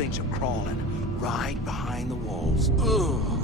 stench of crawling right behind the walls. Ugh.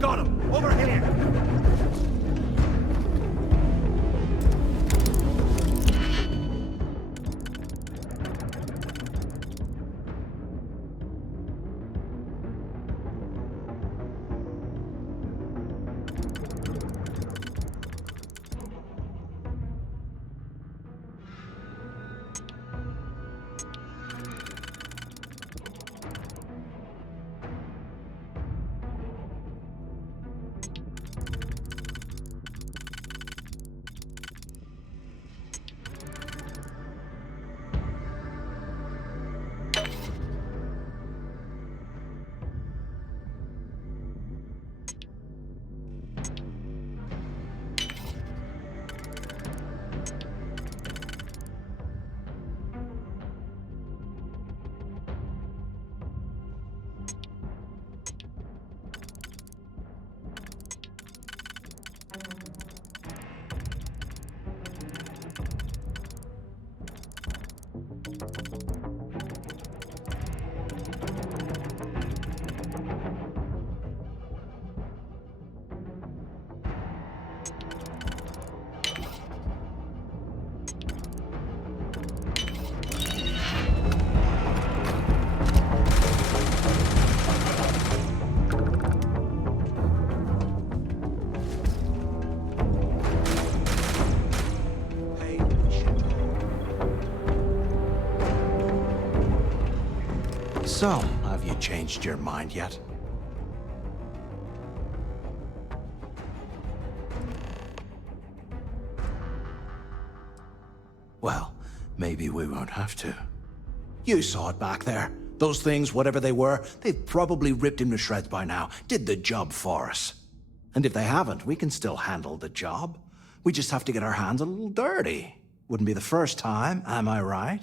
Got him! Over here! So, have you changed your mind yet? Well, maybe we won't have to. You saw it back there. Those things, whatever they were, they've probably ripped him to shreds by now. Did the job for us. And if they haven't, we can still handle the job. We just have to get our hands a little dirty. Wouldn't be the first time, am I right?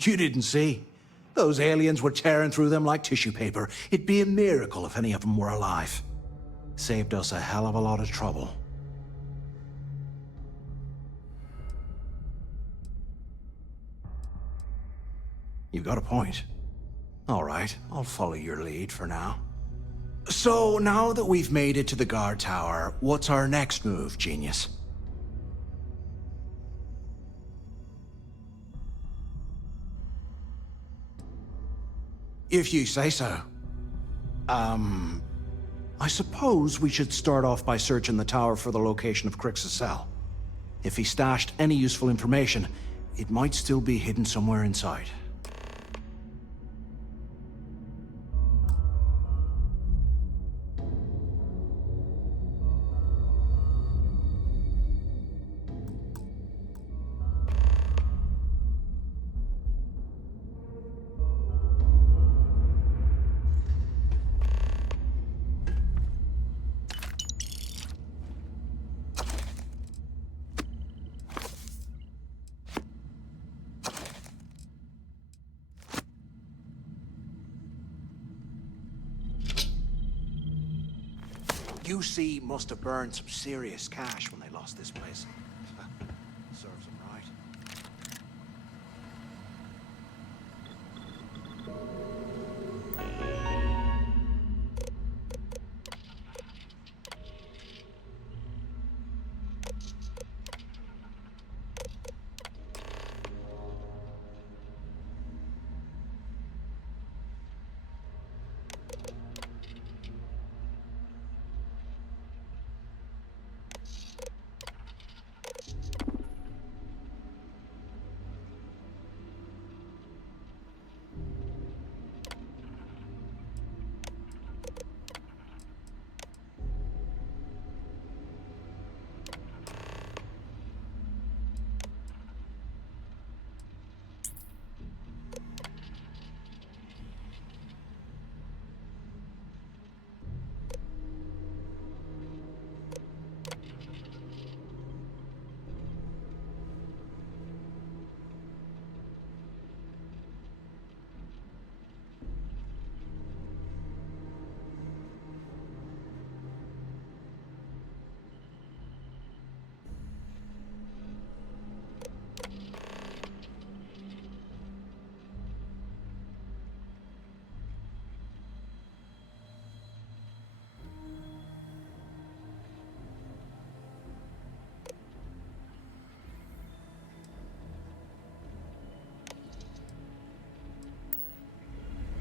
You didn't see. Those aliens were tearing through them like tissue paper. It'd be a miracle if any of them were alive. Saved us a hell of a lot of trouble. You got a point. All right, I'll follow your lead for now. So, now that we've made it to the guard tower, what's our next move, genius? If you say so. I suppose we should start off by searching the tower for the location of Crix's cell. If he stashed any useful information, it might still be hidden somewhere inside. UC must have burned some serious cash when they lost this place. Serves them right.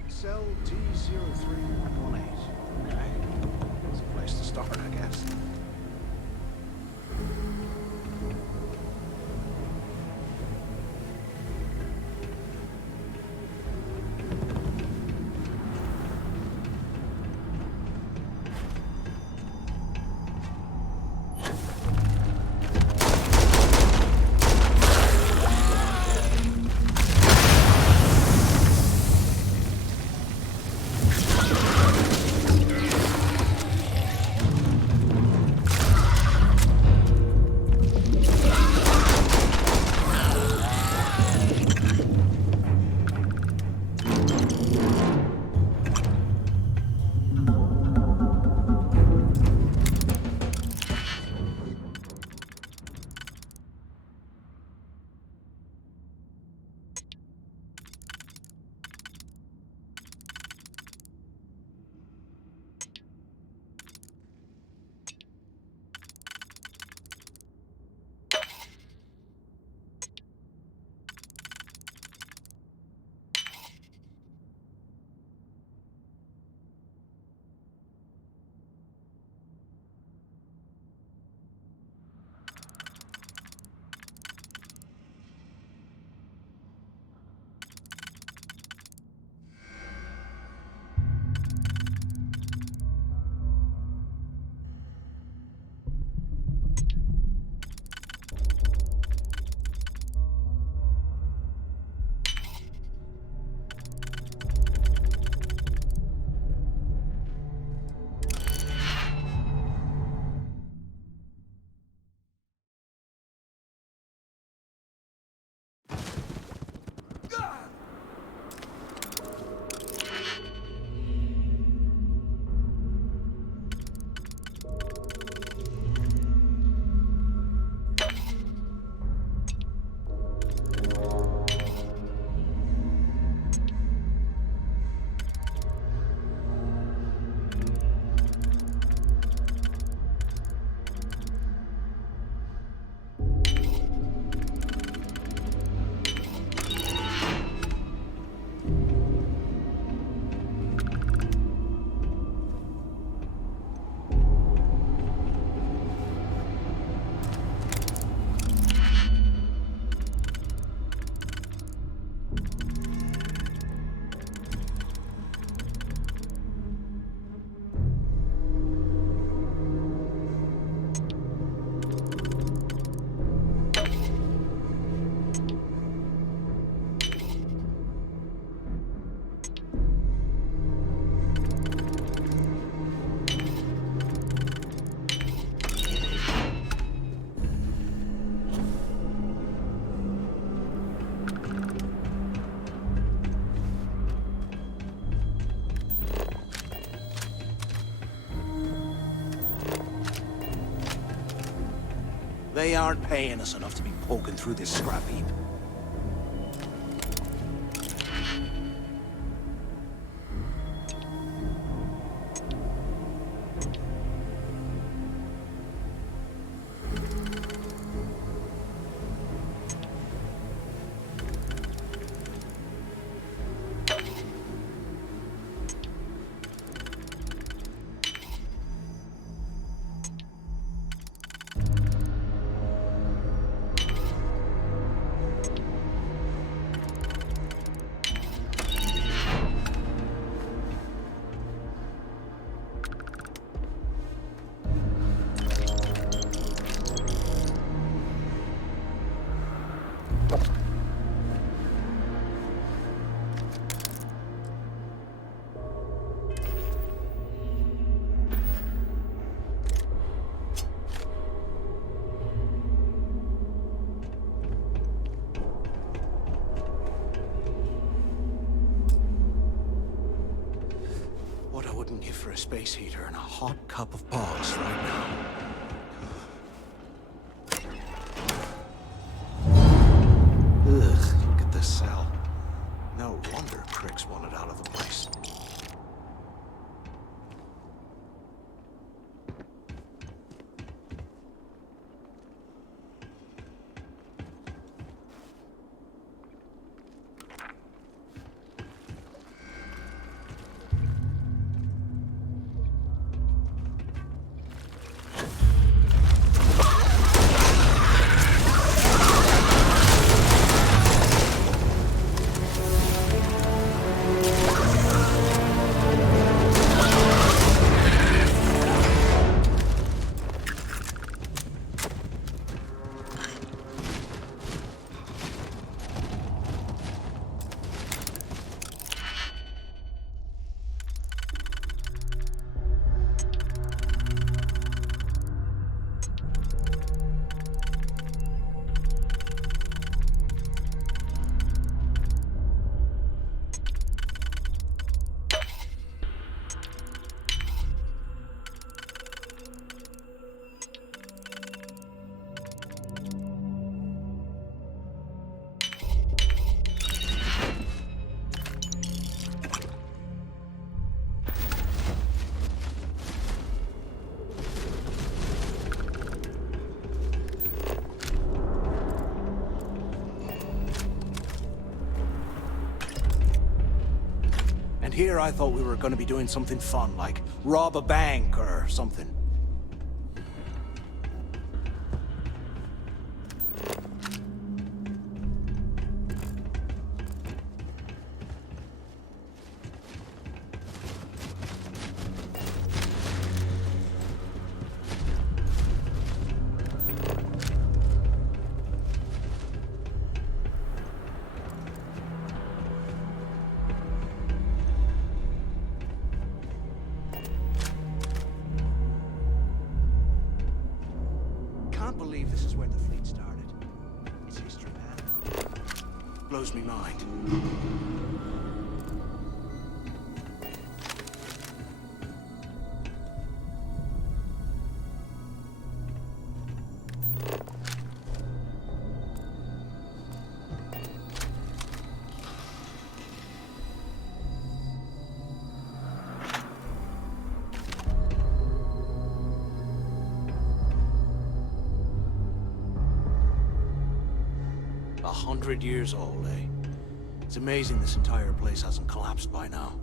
Cell D03118. Okay. That's a place to start, I guess. They aren't paying us enough to be poking through this scrap heap. What I wouldn't give for a space heater and a hot cup of boss right now. Ugh, look at this cell. No wonder Crick's wanted out of the place. Here I thought we were going to be doing something fun, like rob a bank or something. 100 years old, eh? It's amazing this entire place hasn't collapsed by now.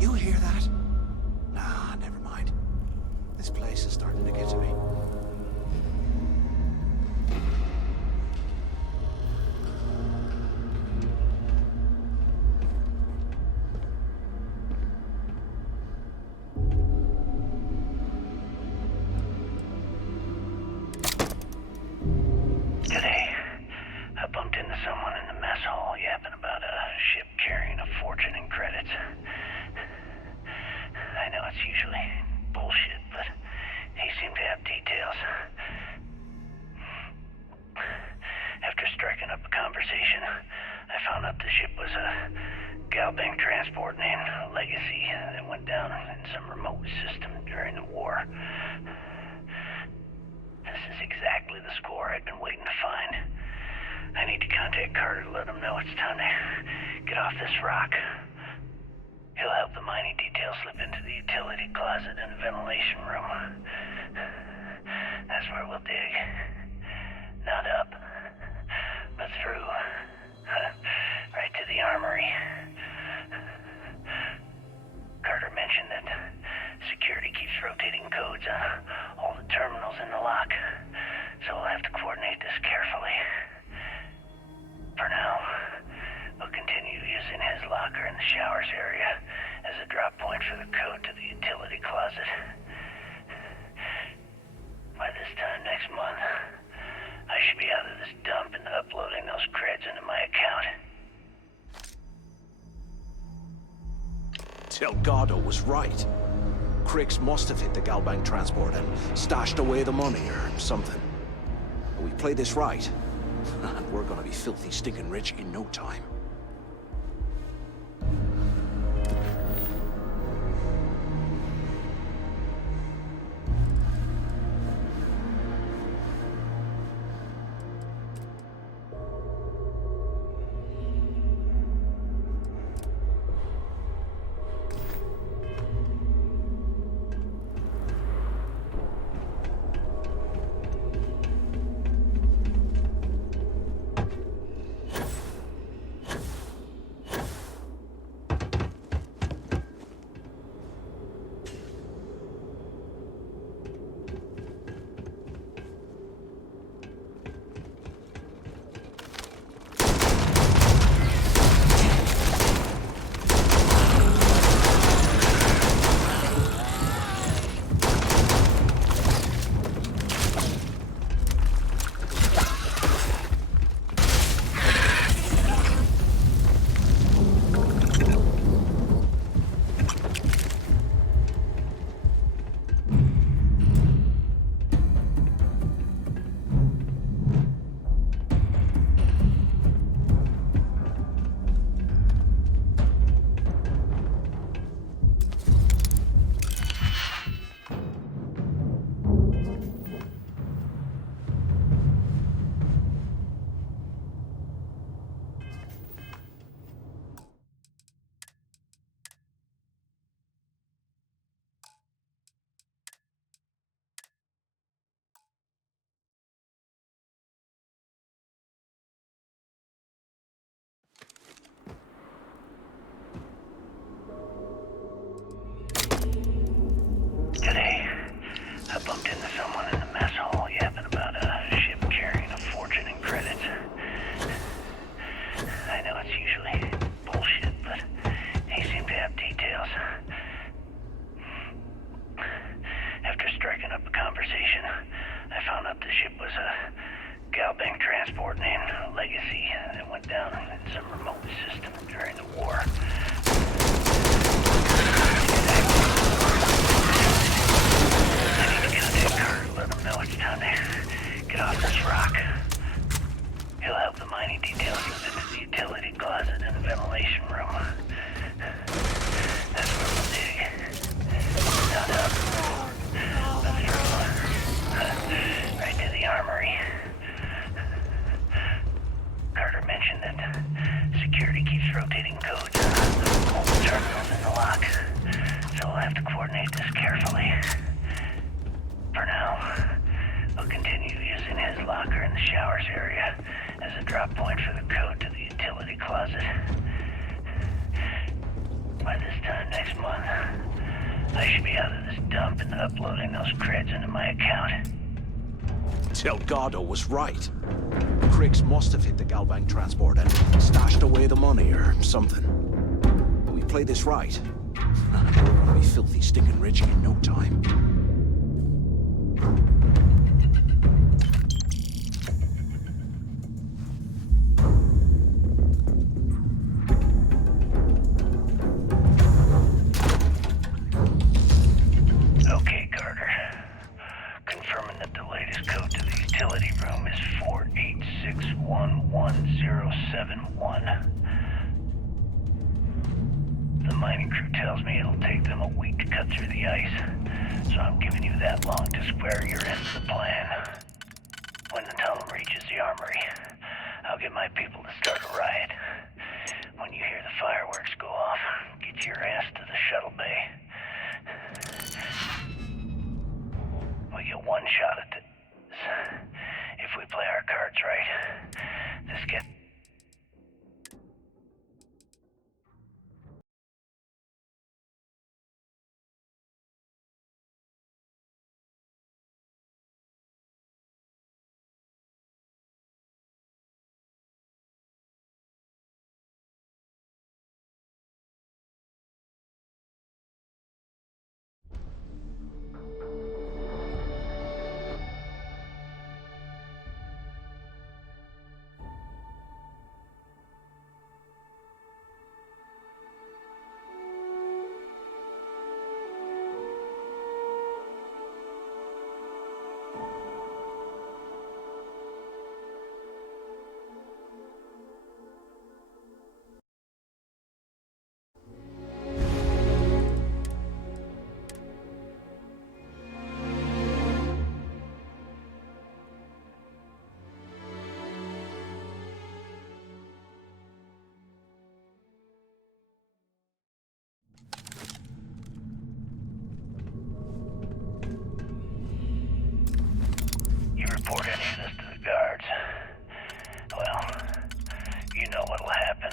You hear that? Nah, never mind. This place is starting to get to me. Galbank transport named Legacy that went down in some remote system during the war. This is exactly the score I've been waiting to find. I need to contact Carter to let him know it's time to get off this rock. He'll help the mining detail slip into the utility closet in the ventilation room. That's where we'll dig. Not up, but through. Right to the armory. Carter mentioned that security keeps rotating codes on all the terminals in the lock, so we'll have to coordinate this carefully. For now, we'll continue using his locker in the showers area as a drop point for the code to the utility closet. By this time next month, I should be out of this dump and uploading those creds into my account. Delgado was right. Cricks must have hit the Galbank transport and stashed away the money or something. But we play this right, and we're gonna be filthy stinking rich in no time. Today, I bumped into someone in the mess hall yapping about a ship carrying a fortune in credits. I know it's usually bullshit, but he seemed to have details. After striking up a conversation, I found out the ship was a Galbank transport named Legacy that went down in some remote system during the war. Let him know it's time to get off this rock. He'll help the mining detail slip into the utility closet in the ventilation room. That's where we'll dig. Not up, but through. Right to the armory. Carter mentioned that security keeps rotating codes on all the terminals in the lock, so we'll have to coordinate this carefully. For now, we'll continue using his locker in the showers area as a drop point for the code to the utility closet. By this time next month, I should be out of this dump and uploading those creds into my account. Delgado was right. Cricks must have hit the Galbank transport and stashed away the money or something. But we play this right, and we're gonna be filthy stinking rich in no time. Okay, Carter. Confirming that the latest code to the utility room is 486111071. mining crew tells me it'll take them a week to cut through the ice. So I'm giving you that long to square your end of the plan. When the tunnel reaches the armory, I'll get my people to start a riot. When you hear the fireworks go off, get your ass to the shuttle bay. We get one shot at this. If we play our cards right, this gets... You report any of this to the guards. Well, you know what'll happen.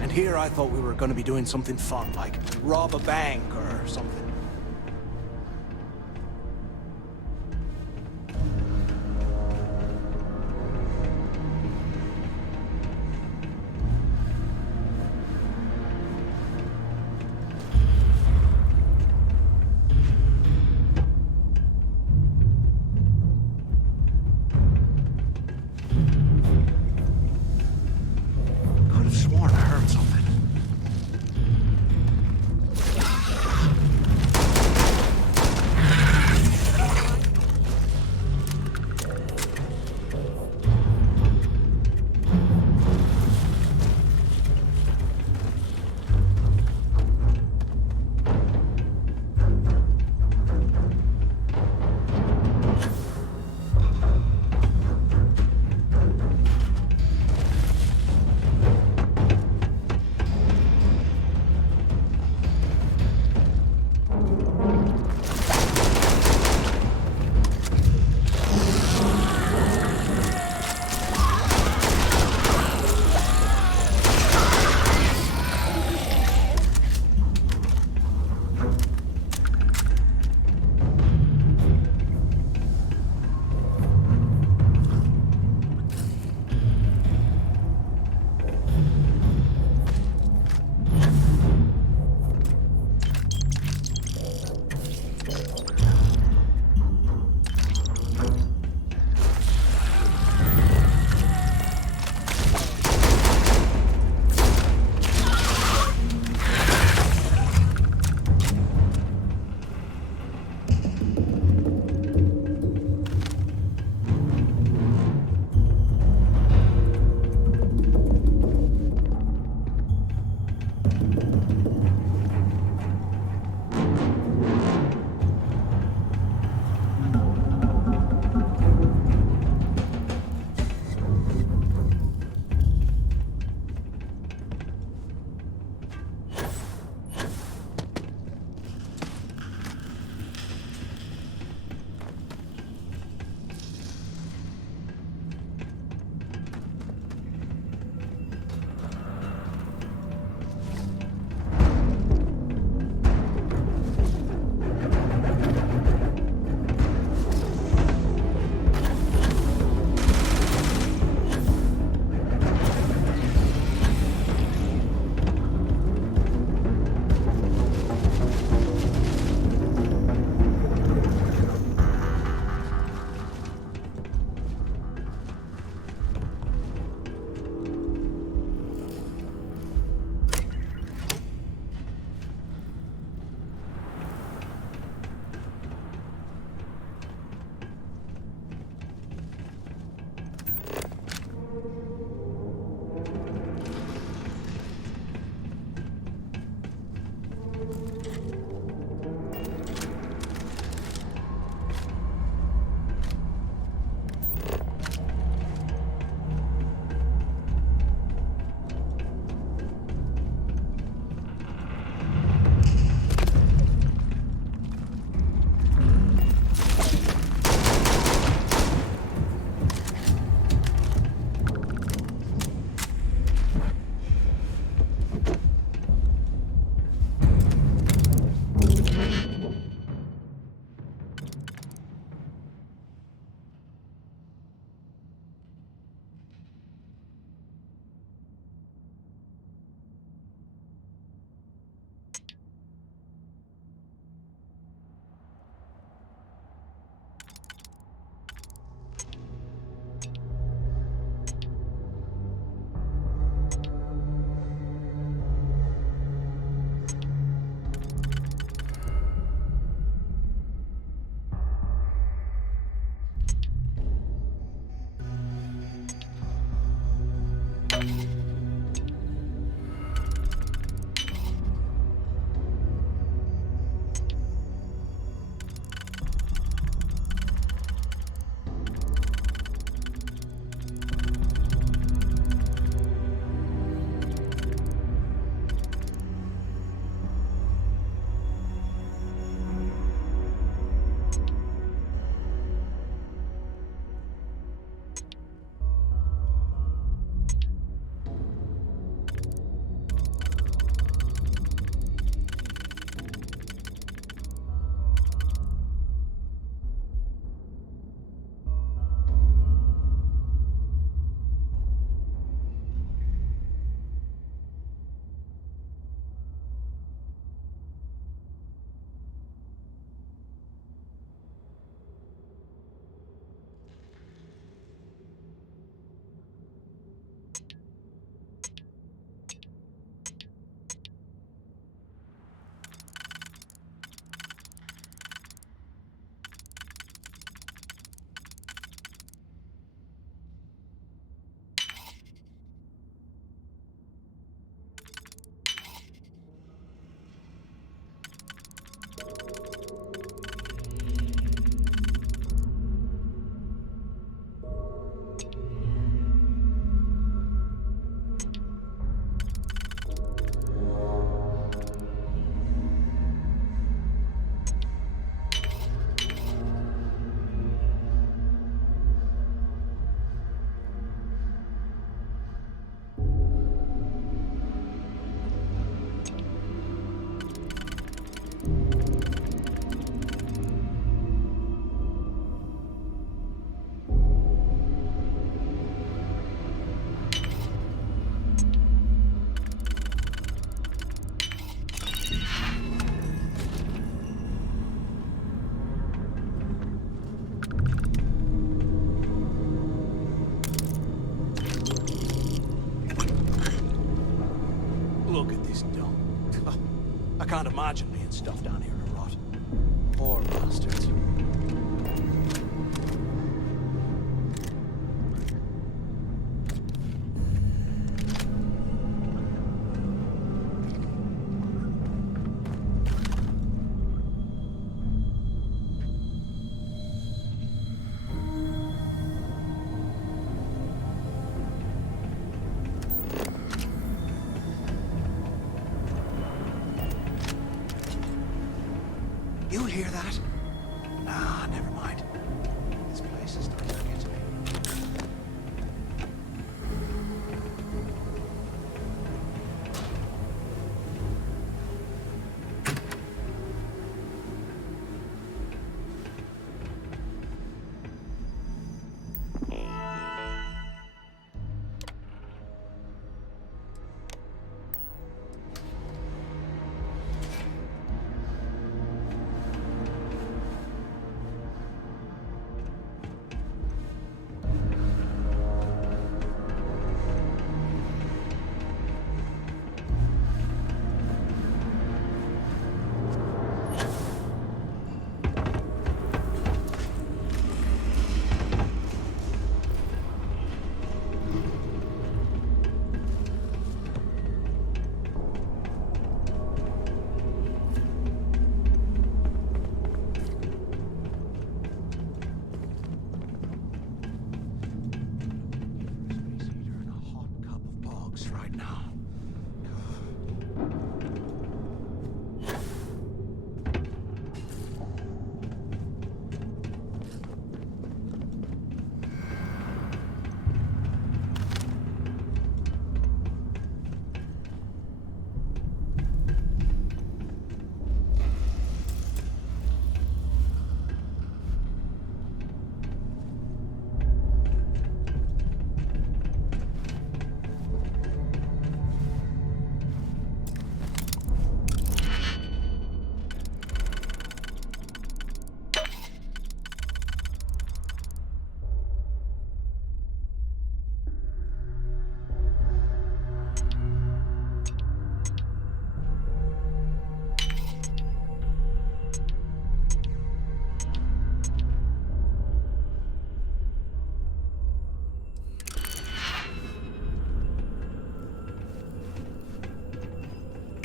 And here I thought we were going to be doing something fun, like rob a bank or something. Could have sworn I heard something. Look at this dump. I can't imagine being stuffed down here to rot. Poor bastards. You hear that? Nah, never mind. This place is starting to get to me. Right now.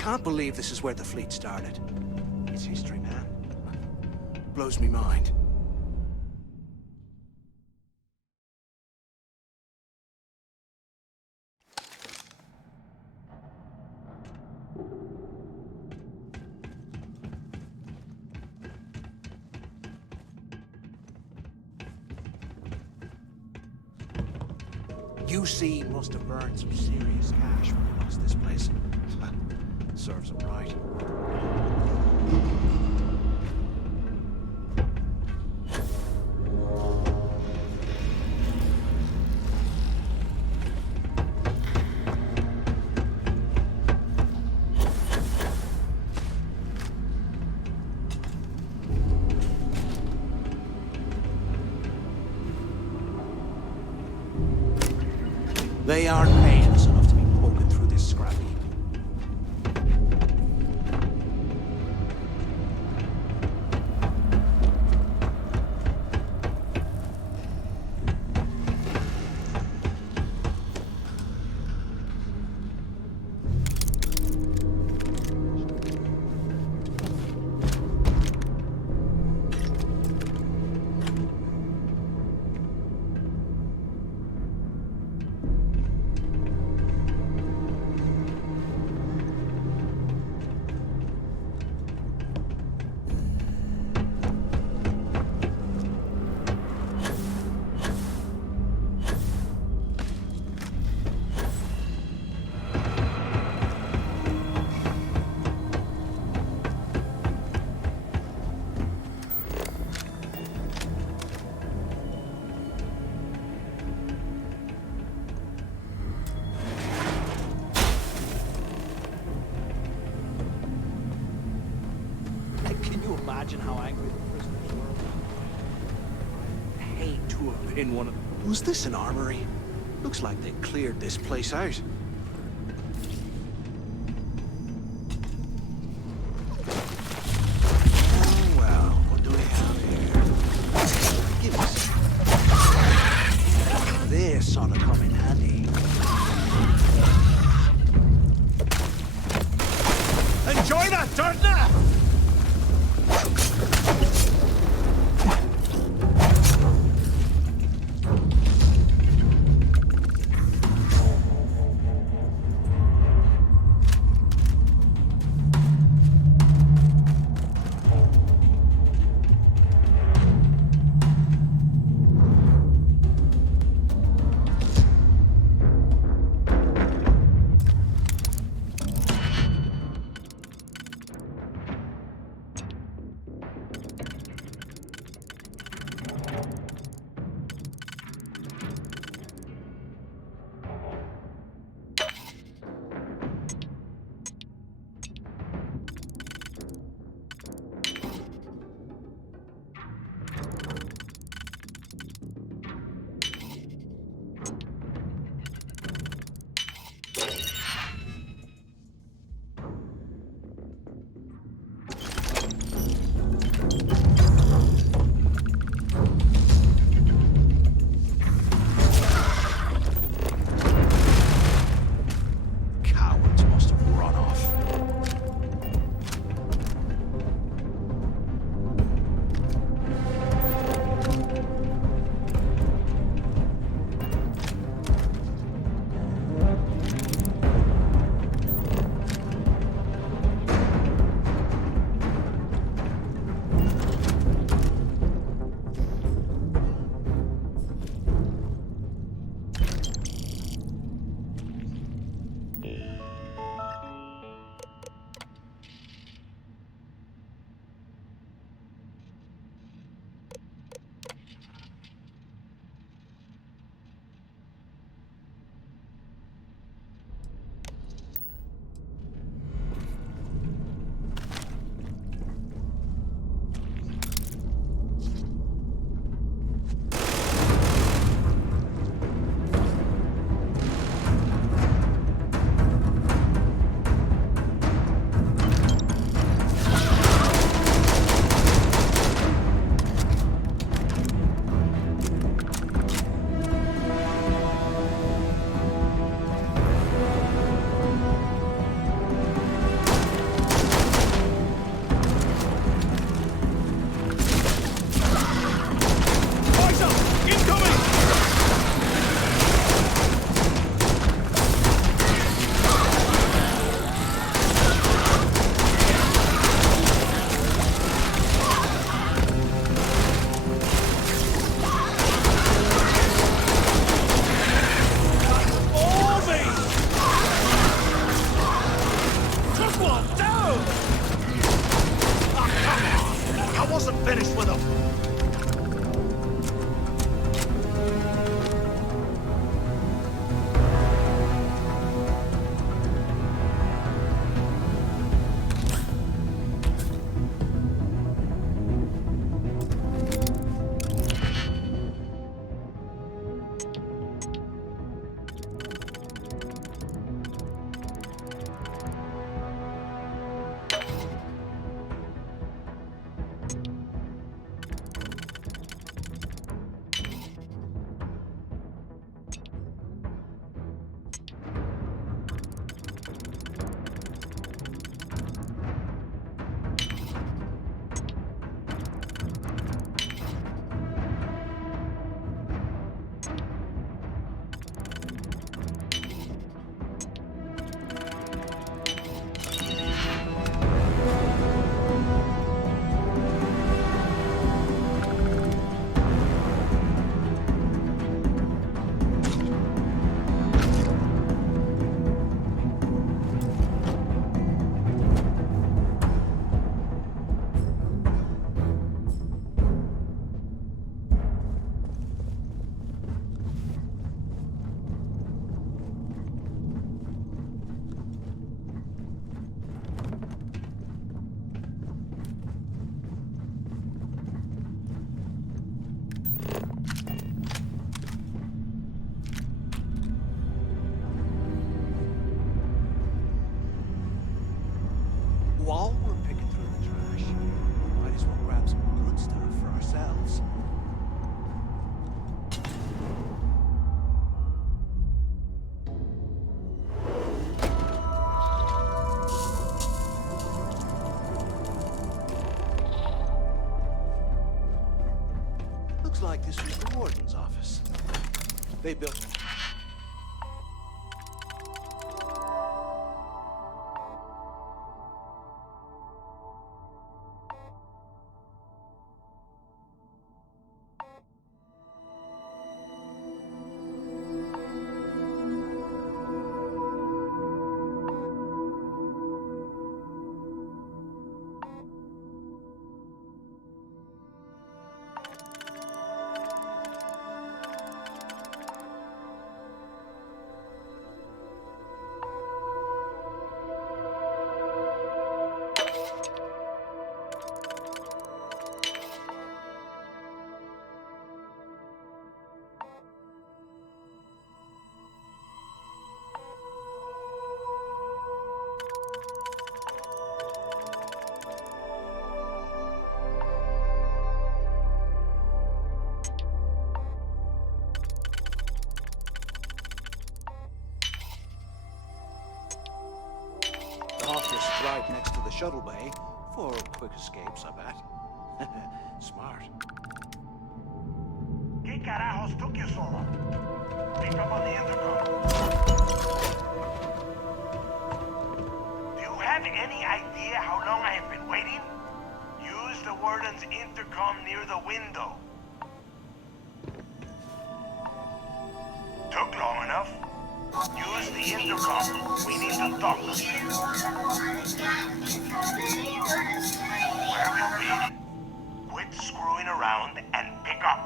Can't believe this is where the fleet started. It's history, man. Blows me mind. UC must have burned some serious cash when they lost this place. Serves them right. They aren't paying us enough to be poking through this scrap heap. you imagine how angry the prisoners were? I hate to have been one of them. Was this an armory? Looks like they cleared this place out. Oh, well, what do we have here? Give us. This ought to come in handy. Enjoy that, Dartna! While we're picking through the trash, we might as well grab some good stuff for ourselves. Looks like this was the warden's office. They built... The office right next to the shuttle bay for quick escapes, I bet. Smart. ¿Qué carajos took you so long? Pick up on the intercom. Do you have any idea how long I have been waiting? Use the warden's intercom near the window. Took long enough. Use the intercom. We need to talk. Where are we waiting? Quit screwing around and pick up.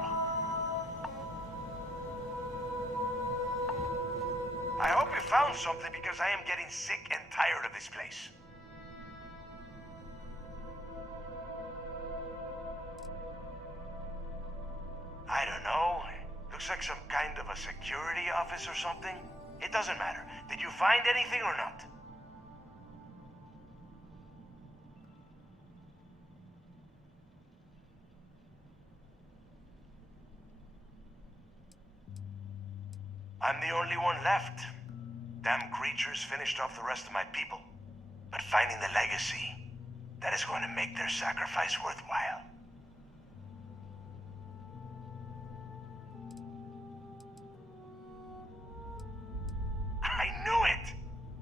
I hope you found something because I am getting sick and tired of this place. I don't know. Looks like some kind of a security office or something. It doesn't matter. Did you find anything or not? I'm the only one left. Damn creatures finished off the rest of my people. But finding the legacy, that is going to make their sacrifice worthwhile. I knew it!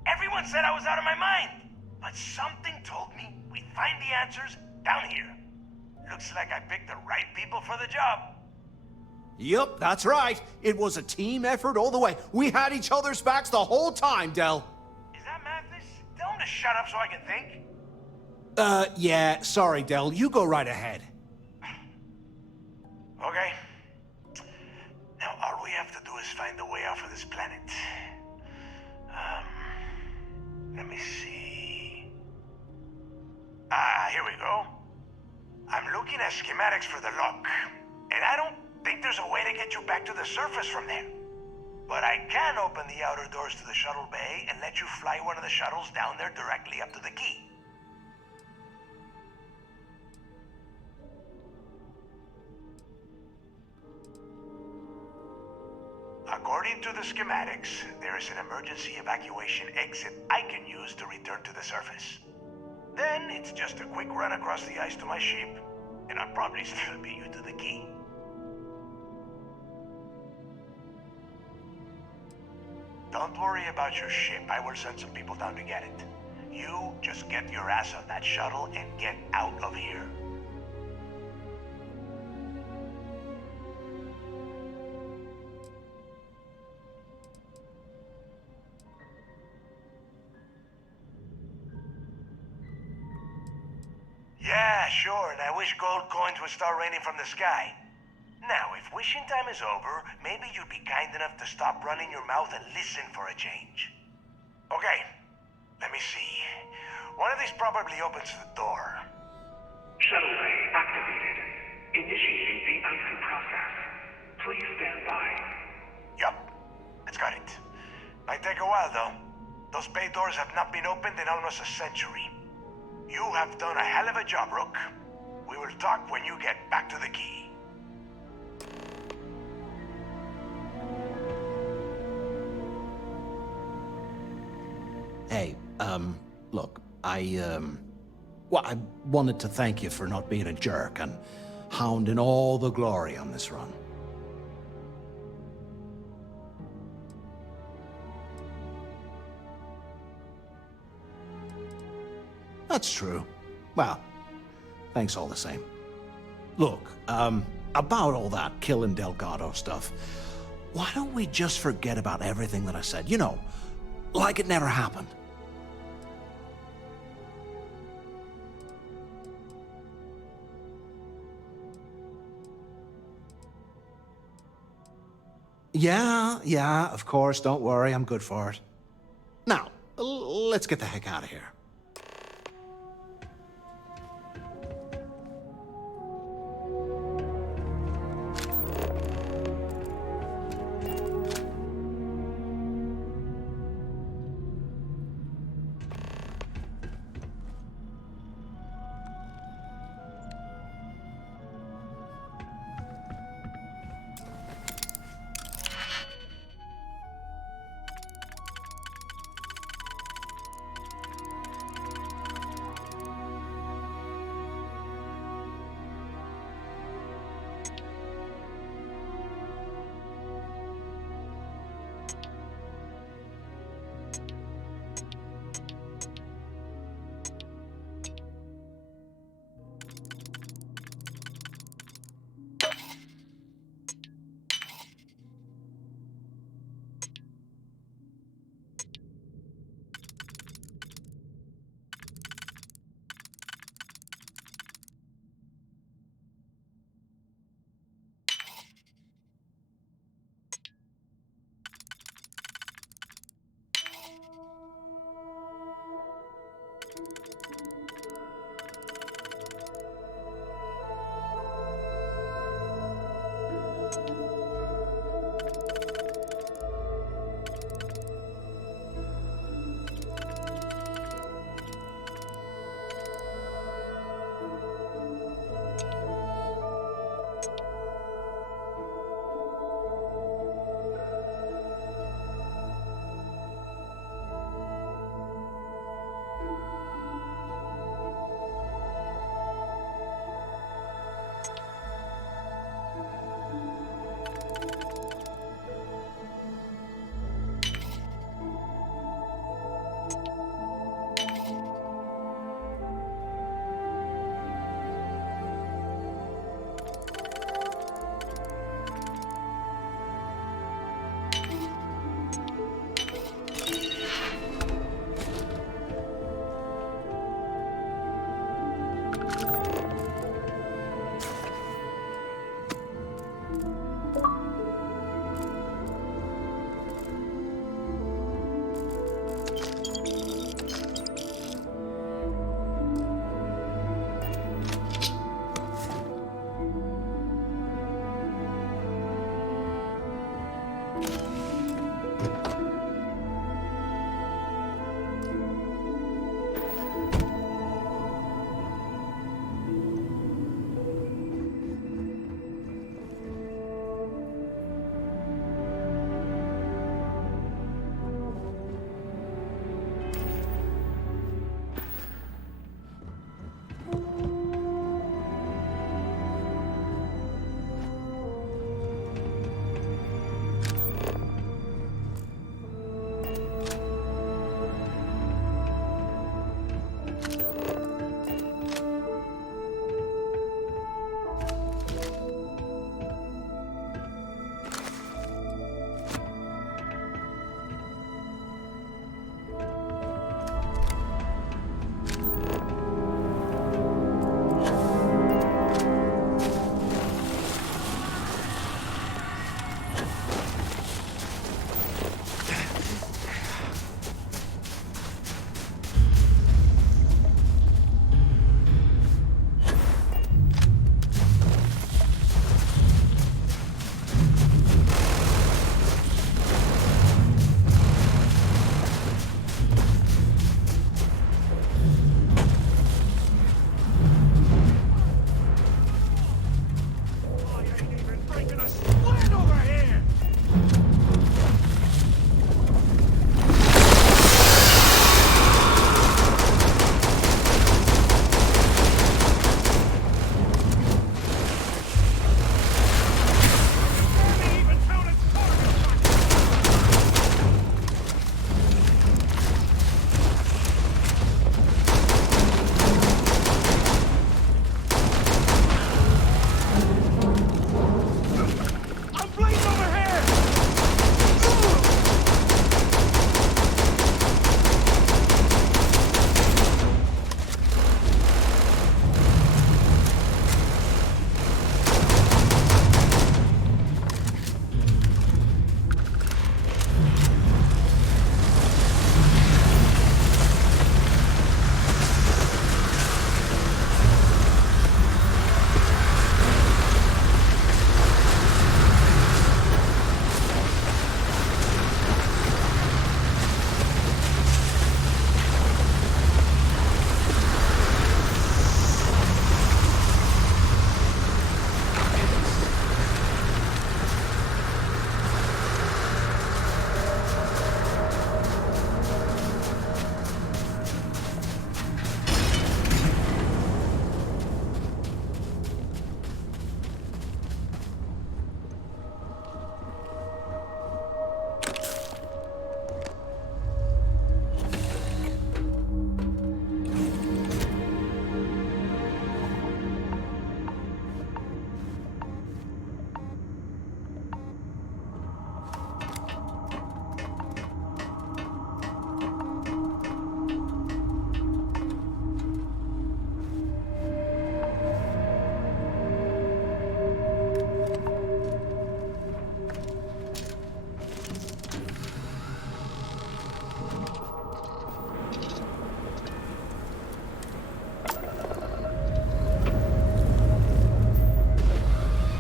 Everyone said I was out of my mind! But something told me we'd find the answers down here. Looks like I picked the right people for the job. Yup, that's right. It was a team effort all the way. We had each other's backs the whole time, Del. Is that Mathis? Tell him to shut up so I can think. Yeah, sorry, Del. You go right ahead. Okay. Now all we have to do is find a way off of this planet. Let me see. Here we go. I'm looking at schematics for the lock, and I don't think there's a way to get you back to the surface from there. But I can open the outer doors to the shuttle bay and let you fly one of the shuttles down there directly up to the key. According to the schematics, there is an emergency evacuation exit I can use to return to the surface. Then it's just a quick run across the ice to my ship, and I'll probably still beat you to the key. Don't worry about your ship. I will send some people down to get it. You just get your ass on that shuttle and get out of here. Yeah, sure, and I wish gold coins would start raining from the sky. Now, if wishing time is over, maybe you'd be kind enough to stop running your mouth and listen for a change. Okay, let me see. One of these probably opens the door. Shuttle bay activated. Initiating the icing process. Please stand by. Yup, it's got it. Might take a while, though. Those bay doors have not been opened in almost a century. You have done a hell of a job, Rook. We will talk when you get back to the key. Hey, look, well, I wanted to thank you for not being a jerk and hounding all the glory on this run. That's true. Well, thanks all the same. Look, about all that killing Delgado stuff, why don't we just forget about everything that I said? You know, like it never happened. Yeah, of course, don't worry, I'm good for it. Now, let's get the heck out of here.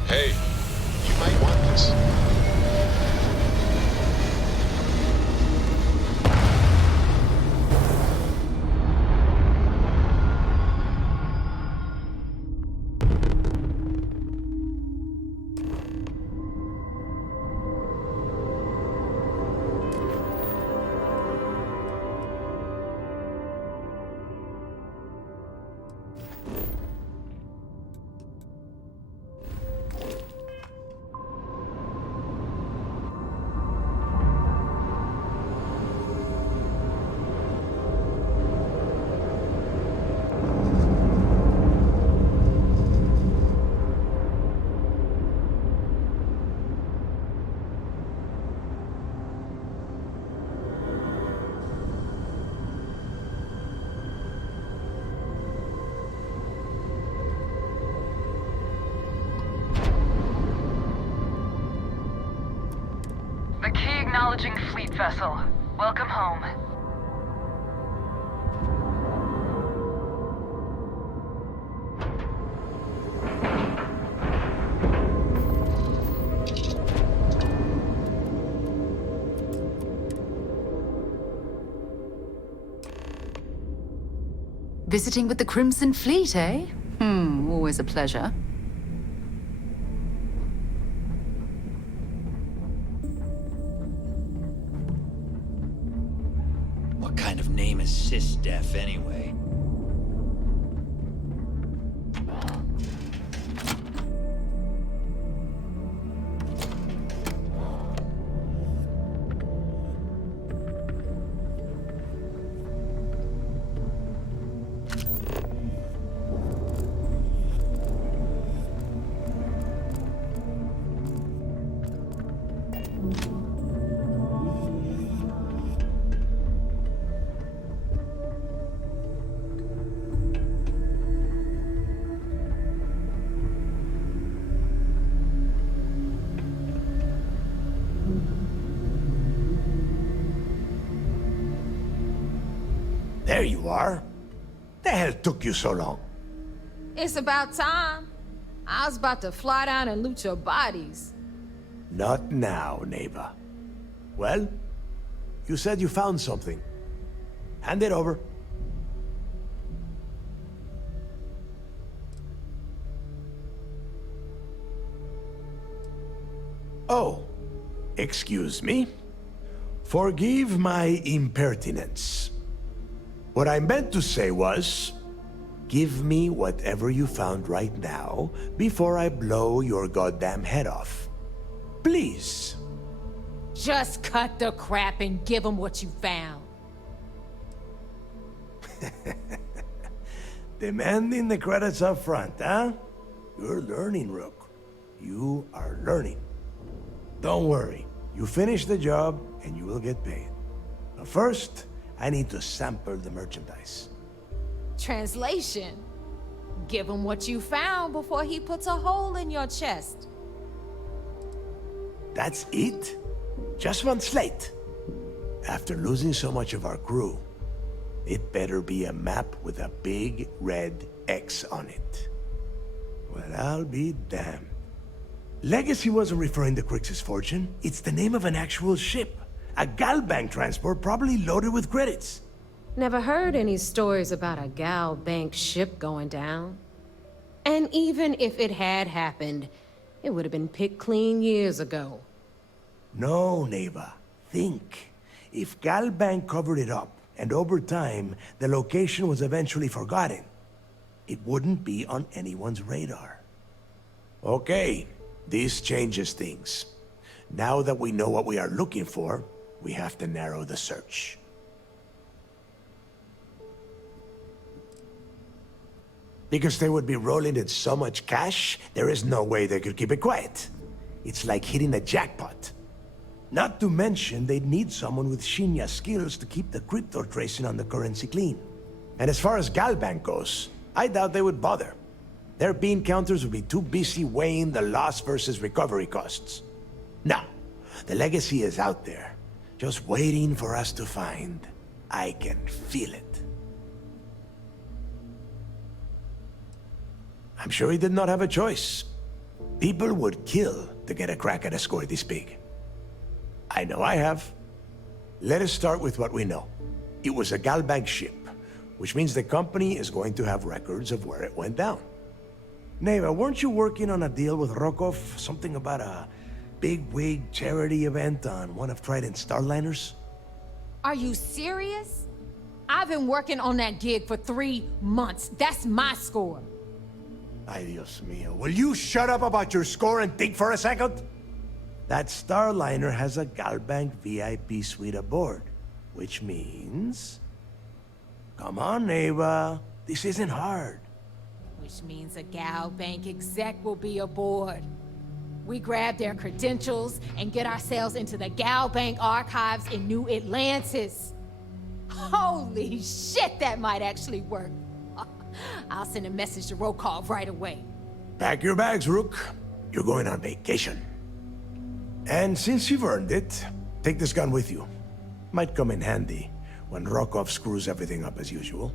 Hey, you might want this. The key acknowledging fleet vessel. Welcome home. Visiting with the Crimson Fleet, eh? Always a pleasure. What kind of name is SysDef anyway? There you are. The hell took you so long? It's about time. I was about to fly down and loot your bodies. Not now, neighbor. Well, you said you found something. Hand it over. Oh, excuse me. Forgive my impertinence. What I meant to say was, give me whatever you found right now before I blow your goddamn head off. Please. Just cut the crap and give them what you found. Demanding the credits up front, huh? You're learning, Rook. You are learning. Don't worry. You finish the job and you will get paid. But first, I need to sample the merchandise. Translation. Give him what you found before he puts a hole in your chest. That's it? Just one slate? After losing so much of our crew, it better be a map with a big red X on it. Well, I'll be damned. Legacy wasn't referring to Crix's fortune. It's the name of an actual ship. A Galbank transport probably loaded with credits. Never heard any stories about a Gal Bank ship going down. And even if it had happened, it would have been picked clean years ago. No, neighbor. Think. If Galbank covered it up, and over time, the location was eventually forgotten, it wouldn't be on anyone's radar. Okay, this changes things. Now that we know what we are looking for, we have to narrow the search. Because they would be rolling in so much cash, there is no way they could keep it quiet. It's like hitting a jackpot. Not to mention, they'd need someone with Shinya skills to keep the crypto tracing on the currency clean. And as far as Galbank goes, I doubt they would bother. Their bean counters would be too busy weighing the loss versus recovery costs. No, the legacy is out there, just waiting for us to find. I can feel it. I'm sure he did not have a choice. People would kill to get a crack at a score this big. I know I have. Let us start with what we know. It was a Galbank ship, which means the company is going to have records of where it went down. Neva, weren't you working on a deal with Rokov? Something about a big-wig charity event on one of Trident's Starliners? Are you serious? I've been working on that gig for 3 months. That's my score. Ay, Dios mío. Will you shut up about your score and think for a second? That Starliner has a Galbank VIP suite aboard, which means... Come on, Neva. This isn't hard. Which means a Gal Bank exec will be aboard. We grab their credentials and get ourselves into the Gal Bank archives in New Atlantis. Holy shit, that might actually work. I'll send a message to Rokov right away. Pack your bags, Rook. You're going on vacation. And since you've earned it, take this gun with you. Might come in handy when Rokov screws everything up as usual.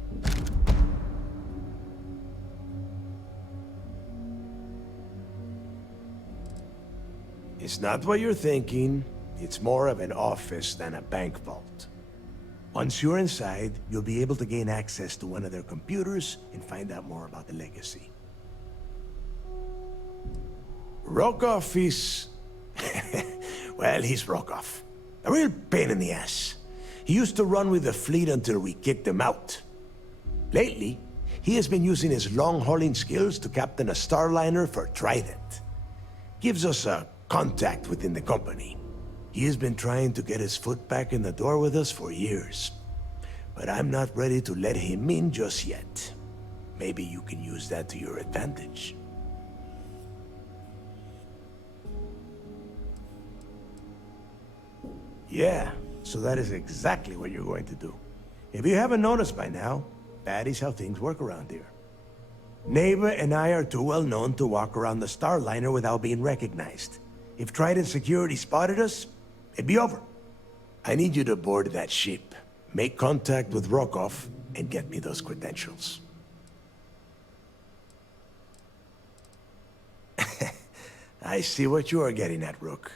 It's not what you're thinking. It's more of an office than a bank vault. Once you're inside, you'll be able to gain access to one of their computers and find out more about the legacy. Rokov is... well, he's Rokov. A real pain in the ass. He used to run with the fleet until we kicked him out. Lately, he has been using his long-hauling skills to captain a Starliner for Trident. Gives us a contact within the company. He has been trying to get his foot back in the door with us for years. But I'm not ready to let him in just yet. Maybe you can use that to your advantage. Yeah, so that is exactly what you're going to do. If you haven't noticed by now, that is how things work around here. Neva and I are too well known to walk around the Starliner without being recognized. If Trident security spotted us, it'd be over. I need you to board that ship, make contact with Rokov, and get me those credentials. I see what you are getting at, Rook.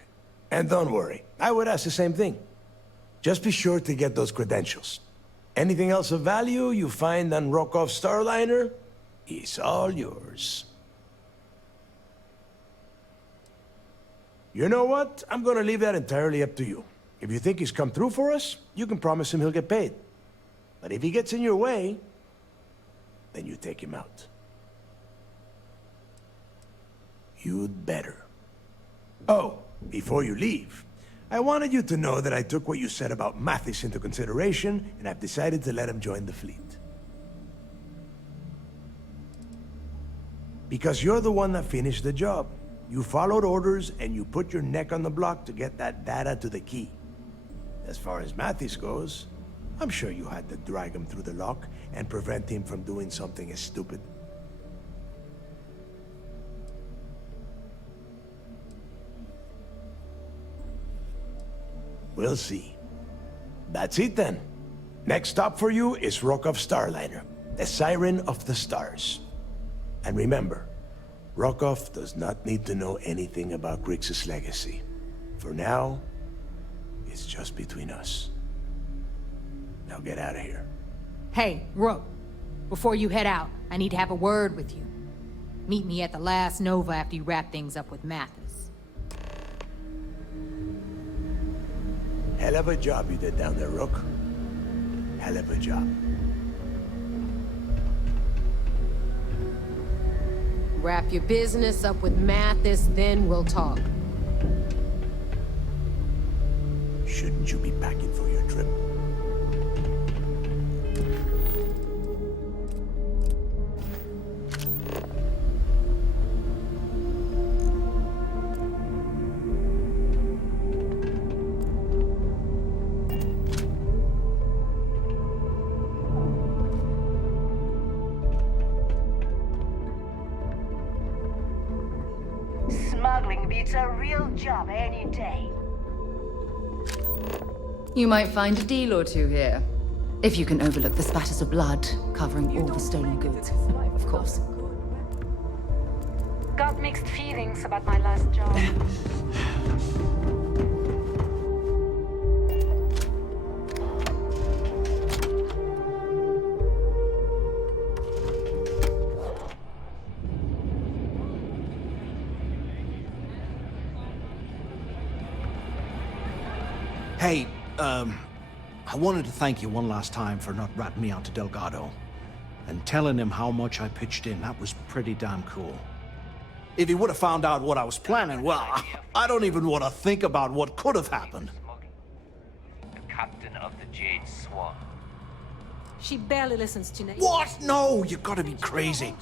And don't worry, I would ask the same thing. Just be sure to get those credentials. Anything else of value you find on Rokov's Starliner is all yours. You know what? I'm gonna leave that entirely up to you. If you think he's come through for us, you can promise him he'll get paid. But if he gets in your way, then you take him out. You'd better. Oh, before you leave, I wanted you to know that I took what you said about Mathis into consideration, and I've decided to let him join the fleet. Because you're the one that finished the job. You followed orders, and you put your neck on the block to get that data to the key. As far as Mathis goes, I'm sure you had to drag him through the lock and prevent him from doing something as stupid. We'll see. That's it then. Next stop for you is Rokov Starliner, the Siren of the Stars. And remember, Rokov does not need to know anything about Grixis' legacy. For now, it's just between us. Now get out of here. Hey, Rook. Before you head out, I need to have a word with you. Meet me at the last Nova after you wrap things up with Mathis. Hell of a job you did down there, Rook. Hell of a job. Wrap your business up with Mathis, then we'll talk. Shouldn't you be packing for your trip? Smuggling beats a real job any day. You might find a deal or two here. If you can overlook the spatters of blood covering all the stolen goods, of course. Got mixed feelings about my last job. Hey, I wanted to thank you one last time for not ratting me out to Delgado. And telling him how much I pitched in. That was pretty damn cool. If he would have found out what I was planning, well, I don't even want to think about what could have happened. The captain of the Jade Swan. She barely listens to Nate. What? No, you gotta be crazy.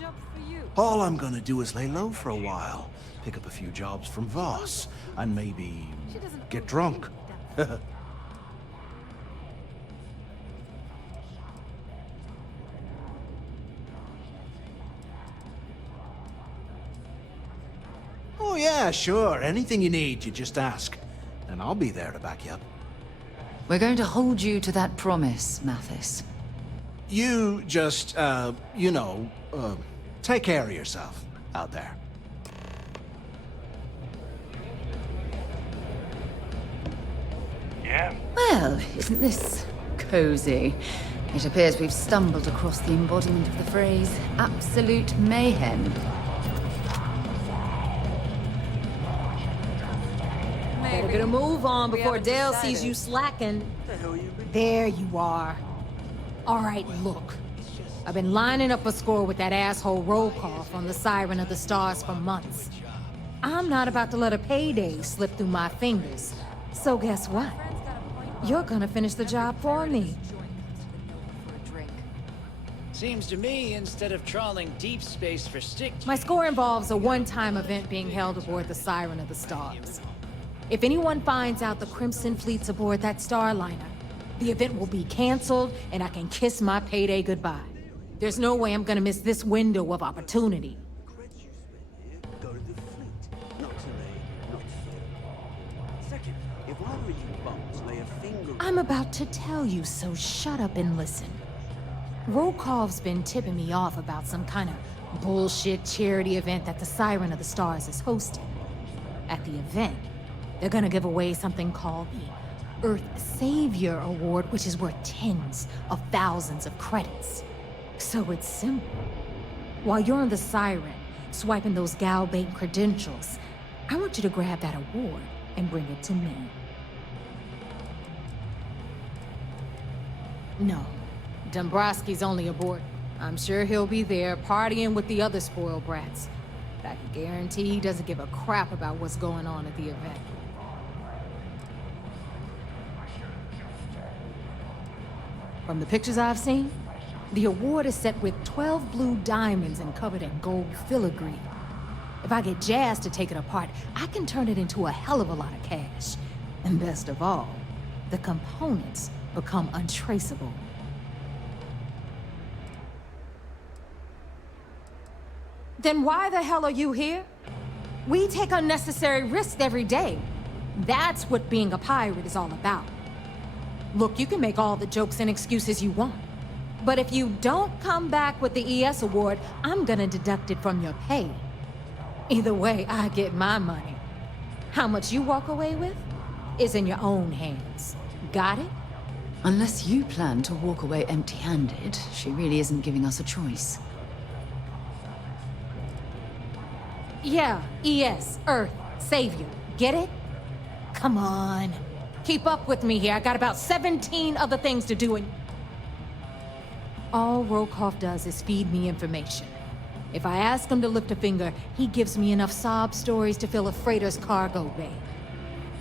All I'm gonna do is lay low for a while, pick up a few jobs from Voss, and maybe get drunk. Oh yeah, sure. Anything you need, you just ask. And I'll be there to back you up. We're going to hold you to that promise, Mathis. You just, take care of yourself out there. Yeah? Well, isn't this cozy? It appears we've stumbled across the embodiment of the phrase absolute mayhem. Better get a move on before Dale sees you slacking. There you are. All right, look. I've been lining up a score with that asshole roll call from the Siren of the Stars for months. I'm not about to let a payday slip through my fingers. So guess what? You're gonna finish the job for me. Seems to me, instead of trawling deep space for stick... My score involves a one-time event being held aboard the Siren of the Stars. If anyone finds out the Crimson Fleet's aboard that Starliner, the event will be canceled and I can kiss my payday goodbye. There's no way I'm gonna miss this window of opportunity. I'm about to tell you, so shut up and listen. Rokov's been tipping me off about some kind of bullshit charity event that the Siren of the Stars is hosting. At the event, they're gonna give away something called the Earth Savior Award, which is worth tens of thousands of credits. So it's simple. While you're on the Siren, swiping those Gal Bank credentials, I want you to grab that award and bring it to me. No, Dombrowski's only aboard. I'm sure he'll be there partying with the other spoiled brats. But I can guarantee he doesn't give a crap about what's going on at the event. From the pictures I've seen, the award is set with 12 blue diamonds and covered in gold filigree. If I get Jazz to take it apart, I can turn it into a hell of a lot of cash. And best of all, the components become untraceable. Then why the hell are you here? We take unnecessary risks every day. That's what being a pirate is all about. Look, you can make all the jokes and excuses you want. But if you don't come back with the ES award, I'm gonna deduct it from your pay. Either way, I get my money. How much you walk away with is in your own hands. Got it? Unless you plan to walk away empty-handed, she really isn't giving us a choice. Yeah, ES, Earth, Savior. Get it? Come on. Keep up with me here. I got about 17 other things to do and... All Rokov does is feed me information. If I ask him to lift a finger, he gives me enough sob stories to fill a freighter's cargo bay.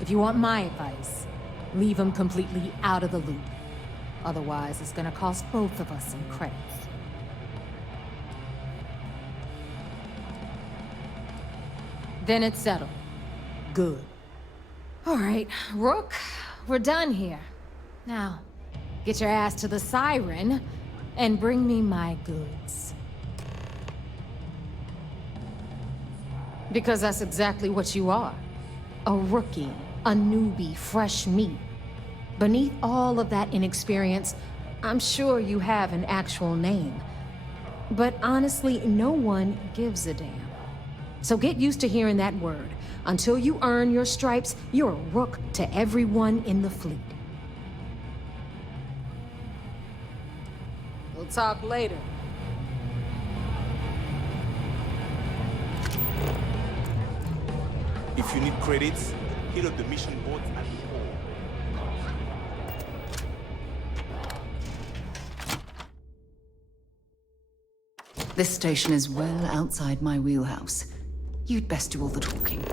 If you want my advice, leave him completely out of the loop. Otherwise, it's gonna cost both of us some credits. Then it's settled. Good. All right, Rook, we're done here. Now, get your ass to the Siren and bring me my goods. Because that's exactly what you are. A rookie, a newbie, fresh meat. Beneath all of that inexperience, I'm sure you have an actual name. But honestly, no one gives a damn. So get used to hearing that word. Until you earn your stripes, you're a rook to everyone in the fleet. We'll talk later. If you need credits, hit up the mission board at the hall. This station is well outside my wheelhouse. You'd best do all the talking.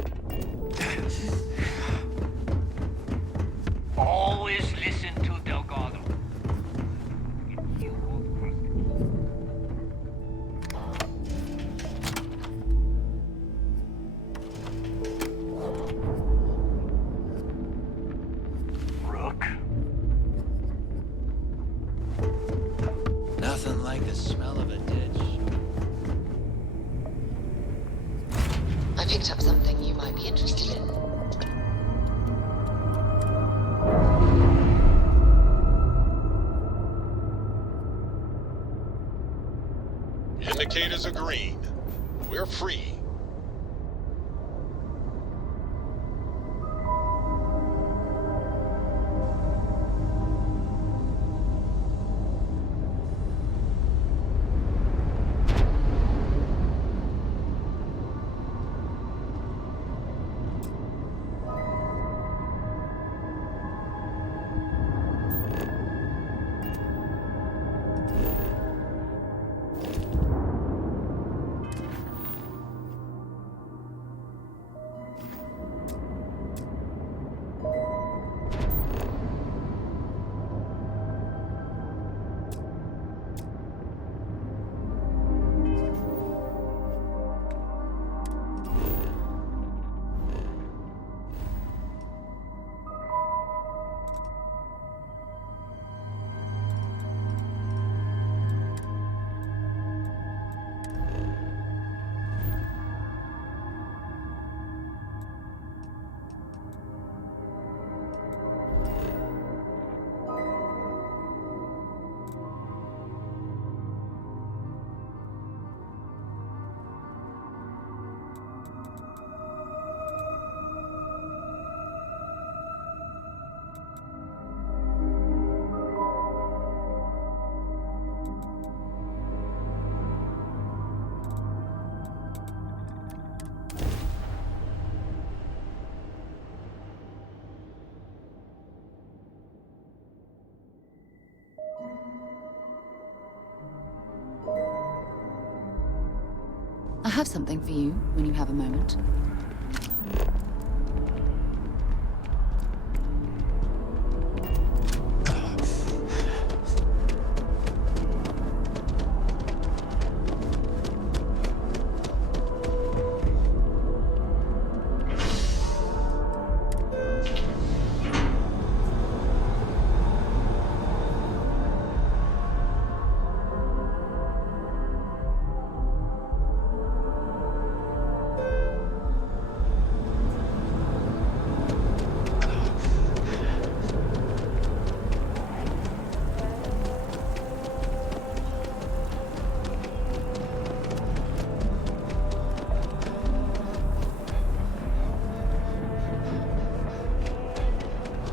Always listen to Delgado. Rook? Nothing like the smell of a ditch. I picked up something you might be interested in. Indicators are green. We're free. I have something for you when you have a moment.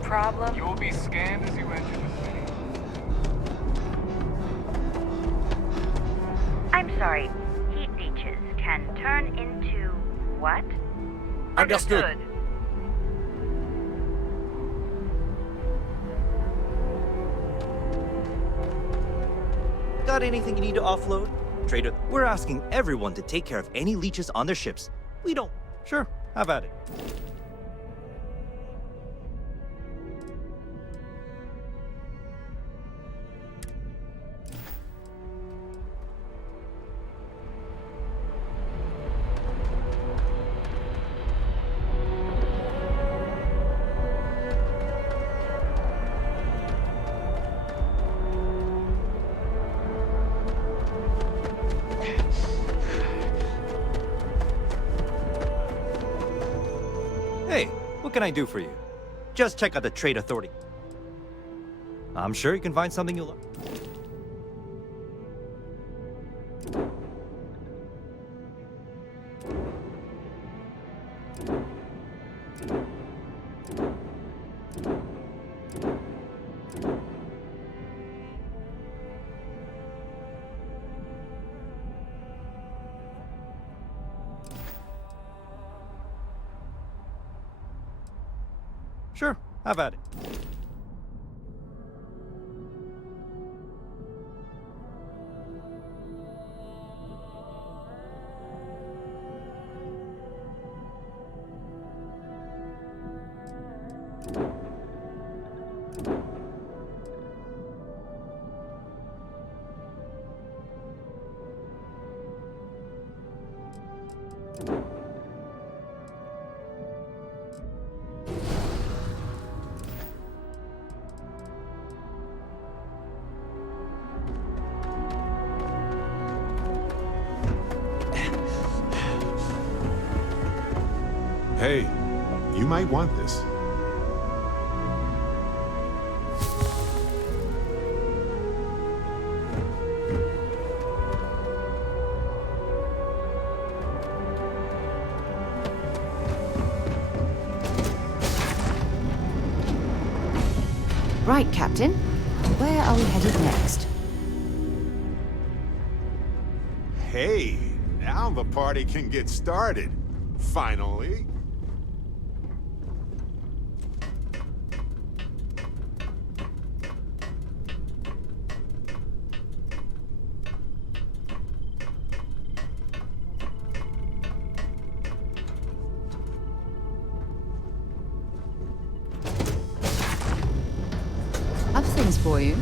Problem? You'll be scanned as you enter the city. I'm sorry. Heat leeches can turn into what? Understood. Got anything you need to offload? Trader, we're asking everyone to take care of any leeches on their ships. We don't... Sure, have at it. Hey, what can I do for you? Just check out the Trade Authority. I'm sure you can find something you'll... Sure, have at it. Hey, you might want this. Right, Captain. Where are we headed next? Hey, now the party can get started. Finally. Have things for you.